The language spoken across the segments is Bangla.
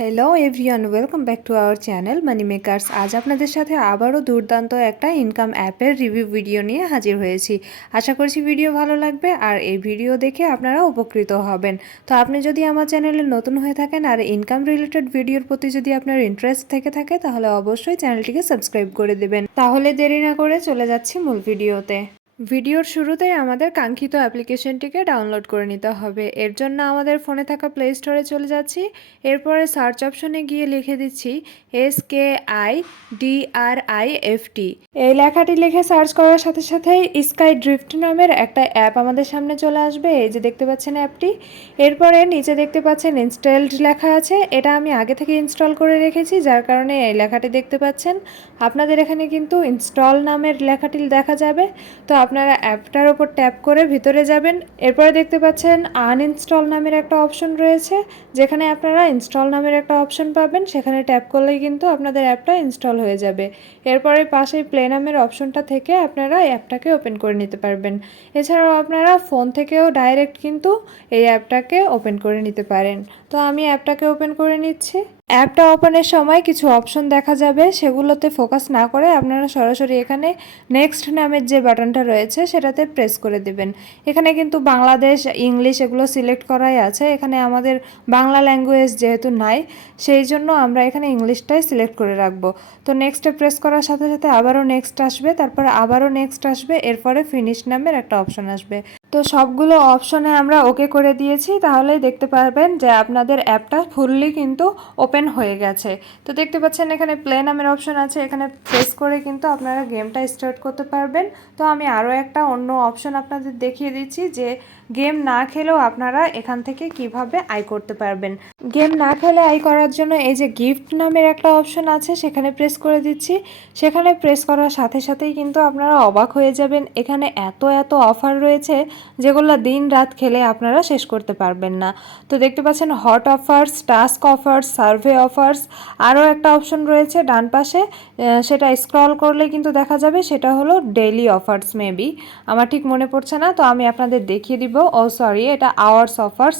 Hello everyone, welcome back to our channel money makers. আজ আপনাদের সাথে আবারও দুর্দান্ত একটা ইনকাম অ্যাপের রিভিউ ভিডিও নিয়ে হাজির হয়েছি। আশা করছি ভিডিও ভালো লাগবে আর এই ভিডিও দেখে আপনারা উপকৃত হবেন। তো আপনি যদি আমার চ্যানেলে নতুন হয়ে থাকেন আর ইনকাম রিলেটেড ভিডিওর প্রতি যদি আপনার ইন্টারেস্ট থেকে থাকে তাহলে অবশ্যই চ্যানেলটিকে সাবস্ক্রাইব করে দেবেন। তাহলে দেরি না করে চলে যাচ্ছি মূল ভিডিওতে। ভিডিওর শুরুতেই আমাদের কাঙ্ক্ষিত অ্যাপ্লিকেশনটিকে ডাউনলোড করে নিতে হবে। এর জন্য আমাদের ফোনে থাকা প্লে স্টোরে চলে যাচ্ছি। এরপরে সার্চ অপশনে গিয়ে লিখে দিচ্ছি SKIDRIFT। এই লেখাটি লিখে সার্চ করার সাথে সাথেই স্কাই ড্রিফট নামের একটা অ্যাপ আমাদের সামনে চলে আসবে। এই যে দেখতে পাচ্ছেন অ্যাপটি। এরপরে নিচে দেখতে পাচ্ছেন ইনস্টলড লেখা আছে। এটা আমি আগে থেকে ইনস্টল করে রেখেছি, যার কারণে এই লেখাটি দেখতে পাচ্ছেন। আপনাদের এখানে কিন্তু ইনস্টল নামের লেখাটি দেখা যাবে। তো আপনারা অ্যাপটার ওপর ট্যাপ করে ভিতরে যাবেন। এরপরে দেখতে পাচ্ছেন আনইনস্টল নামের একটা অপশন রয়েছে, যেখানে আপনারা ইনস্টল নামের একটা অপশন পাবেন। সেখানে ট্যাপ করলেই কিন্তু আপনাদের অ্যাপটা ইনস্টল হয়ে যাবে। এরপরে পাশেই প্লে নামের অপশনটা থেকে আপনারা অ্যাপটাকে ওপেন করে নিতে পারবেন। এছাড়াও আপনারা ফোন থেকেও ডাইরেক্ট কিন্তু এই অ্যাপটাকে ওপেন করে নিতে পারেন। তো আমি অ্যাপটাকে ওপেন করে নিচ্ছি। অ্যাপটা ওপেনের সময় কিছু অপশন দেখা যাবে, সেগুলোতে ফোকাস না করে আপনারা সরাসরি এখানে নেক্সট নামের যে বাটনটা রয়েছে সেটাতে প্রেস করে দেবেন। এখানে কিন্তু বাংলাদেশ, ইংলিশ এগুলো সিলেক্ট করাই আছে। এখানে আমাদের বাংলা ল্যাঙ্গুয়েজ যেহেতু নাই, সেই জন্য আমরা এখানে ইংলিশটাই সিলেক্ট করে রাখবো। তো নেক্সটে প্রেস করার সাথে সাথে আবারও নেক্সট আসবে, তারপরে আবারও নেক্সট আসবে, এরপরে ফিনিশ নামের একটা অপশন আসবে। তো সবগুলো অপশনে আমরা ওকে করে দিয়েছি। তাহলেই দেখতে পারবেন যে আপনাদের অ্যাপটা ফুললি কিন্তু ওপেন হয়ে গেছে। তো দেখতে পাচ্ছেন এখানে প্লে নামের অপশন আছে, এখানে প্রেস করে কিন্তু আপনারা গেমটা স্টার্ট করতে পারবেন। তো আমি আরও একটা অন্য অপশন আপনাদের দেখিয়ে দিচ্ছি যে গেম না খেলেও আপনারা এখান থেকে কিভাবে আয় করতে পারবেন। গেম না খেলে আয় করার জন্য এই যে গিফট নামের একটা অপশন আছে, সেখানে প্রেস করে দিচ্ছি। সেখানে প্রেস করার সাথে সাথেই কিন্তু আপনারা অবাক হয়ে যাবেন। এখানে এত এত অফার রয়েছে যেগুলো দিন রাত খেলে আপনারা শেষ করতে পারবেন না। তো দেখতে পাচ্ছেন hot offers, task offers, survey offers, আরও একটা অপশন রয়েছে ডান পাশে, সেটা স্ক্রল করলে কিন্তু দেখা যাবে সেটা হলো ডেইলি অফার্স। মেবি আমার ঠিক মনে পড়ছে না, তো আমি আপনাদের দেখিয়ে দিব। ও সরি, এটা আওয়ার্স অফার্স।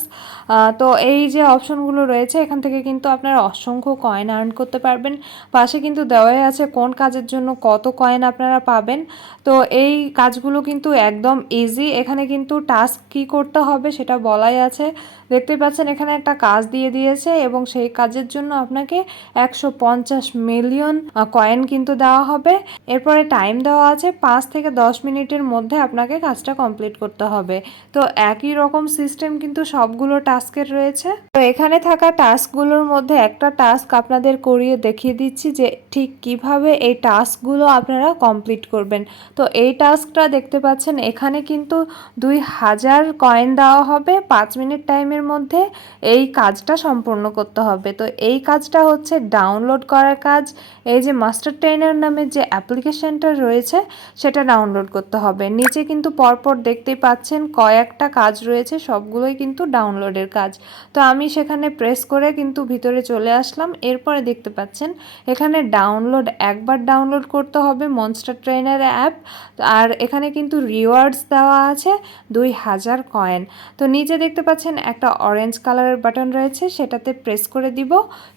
তো এই যে অপশনগুলো রয়েছে এখান থেকে কিন্তু আপনারা অসংখ্য কয়েন আর্ন করতে পারবেন। পাশে কিন্তু দেওয়াই আছে কোন কাজের জন্য কত কয়েন আপনারা পাবেন। তো এই কাজগুলো কিন্তু একদম ইজি। এখানে কিন্তু টাস্ক কি করতে হবে সেটা বলাই আছে। দেখতে পাচ্ছেন এখানে একটা কাজ দিয়ে দিয়েছে এবং সেই কাজের জন্য আপনাকে 150 মিলিয়ন কয়েন কিন্তু দেওয়া হবে। এরপরে টাইম দেওয়া আছে 5 থেকে 10 মিনিটের মধ্যে আপনাকে কাজটা কমপ্লিট করতে হবে। তো একই রকম সিস্টেম কিন্তু সবগুলো টাস্কের রয়েছে। তো এখানে থাকা টাস্কগুলোর মধ্যে একটা টাস্ক আপনাদের করিয়ে দেখিয়ে দিচ্ছি যে ঠিক কিভাবে এই টাস্কগুলো আপনারা কমপ্লিট করবেন। তো এই টাস্কটা দেখতে পাচ্ছেন এখানে কিন্তু 2000 কয়েন দেওয়া হবে। 5 মিনিট টাইমের মধ্যে এই কাজটা সম্পূর্ণ করতে হবে। তো এই কাজটা হচ্ছে ডাউনলোড করার কাজ। এই যে মাস্টার ট্রেনার নামের যে অ্যাপ্লিকেশনটা রয়েছে সেটা ডাউনলোড করতে হবে। নিচে কিন্তু পরপর দেখতেই পাচ্ছেন কয়েকটা কাজ রয়েছে, সবগুলোই কিন্তু ডাউনলোডের কাজ। তো আমি সেখানে প্রেস করে কিন্তু ভিতরে চলে আসলাম। এরপরে দেখতে পাচ্ছেন এখানে ডাউনলোড, একবার ডাউনলোড করতে হবে মনস্টার ট্রেনার অ্যাপ। আর এখানে কিন্তু রিওয়ার্ডস দেওয়া আছে 2000 কয়েন। তো নিচে দেখতে পাচ্ছেন একটা অরেঞ্জ কালারের বাটন রয়েছে, সেটাতে প্রেস করে দিব।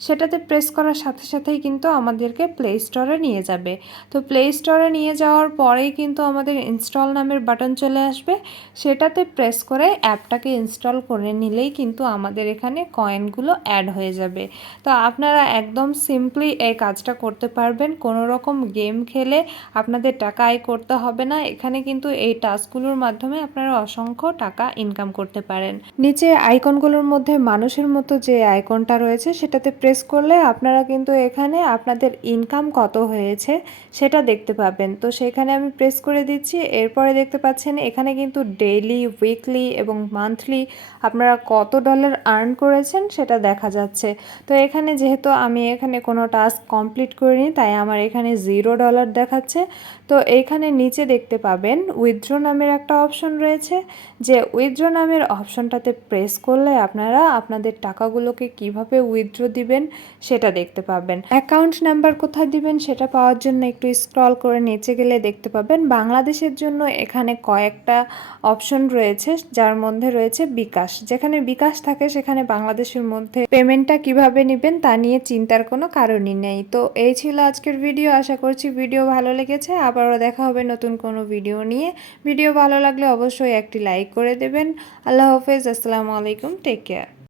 সেটাতে প্রেস করার সাথে সাথেই কিন্তু আমাদেরকে প্লে স্টোরে নিয়ে যাবে। তো প্লে স্টোরে নিয়ে যাওয়ার পরেই কিন্তু আমাদের ইনস্টল নামের বাটন চলে আসবে। সেটাতে প্রেস করে অ্যাপটাকে ইনস্টল করে নিলেই কিন্তু আমাদের এখানে কয়েনগুলো অ্যাড হয়ে যাবে। তো আপনারা একদম সিম্পলি এই কাজটা করতে পারবেন। কোনো রকম গেম খেলে আপনাদের টাকা আয় করতে হবে না। এখানে কিন্তু এই টাস্কগুলোর মাধ্যমে আপনারা অসংখ্য টাকা ইনকাম করতে পারেন। নিচে আইকনগুলোর মধ্যে মানুষের মতো যে আইকনটা রয়েছে সেটাতে প্রেস করলে আপনারা কিন্তু এখানে আপনাদের ইনকাম কত হয়েছে সেটা দেখতে পাবেন। তো সেখানে আমি প্রেস করে দিচ্ছি। এরপরে দেখতে পাচ্ছেন এখানে কিন্তু ডেইলি, উইকলি এবং মান্থলি আপনারা কত ডলার আর্ন করেছেন সেটা দেখা যাচ্ছে। তো এখানে যেহেতু আমি এখানে কোনো টাস্ক কমপ্লিট করিনি তাই আমার এখানে $0 দেখাচ্ছে। তো এইখানে নিচে দেখতে পাবেন উইথড্র নামের একটা অপশন রয়েছে, যে উইথড্র নামের অপশনটাতে প্রেস করলে আপনারা আপনাদের টাকাগুলোকে কিভাবে উইথড্র দিবেন সেটা দেখতে পাবেন। অ্যাকাউন্ট নাম্বার কোথায় দিবেন সেটা পাওয়ার জন্য একটু স্ক্রল করে নিচে গেলে দেখতে পাবেন বাংলাদেশের জন্য এখানে কয়েকটা অপশন রয়েছে। রয়েছে, যার মধ্যে রয়েছে বিকাশ। যেখানে বিকাশ থাকে সেখানে বাংলাদেশের মধ্যে পেমেন্টটা কিভাবে নেবেন তা নিয়ে চিন্তার কোনো কারণই নেই। তো এই ছিল আজকের ভিডিও। আশা করছি ভিডিও ভালো লেগেছে। আবারও দেখা হবে নতুন কোনো ভিডিও নিয়ে। ভিডিও ভালো লাগলে অবশ্যই একটি লাইক করে দেবেন। আল্লাহ হাফেজ, আসসালামু আলাইকুম, টেক কেয়ার।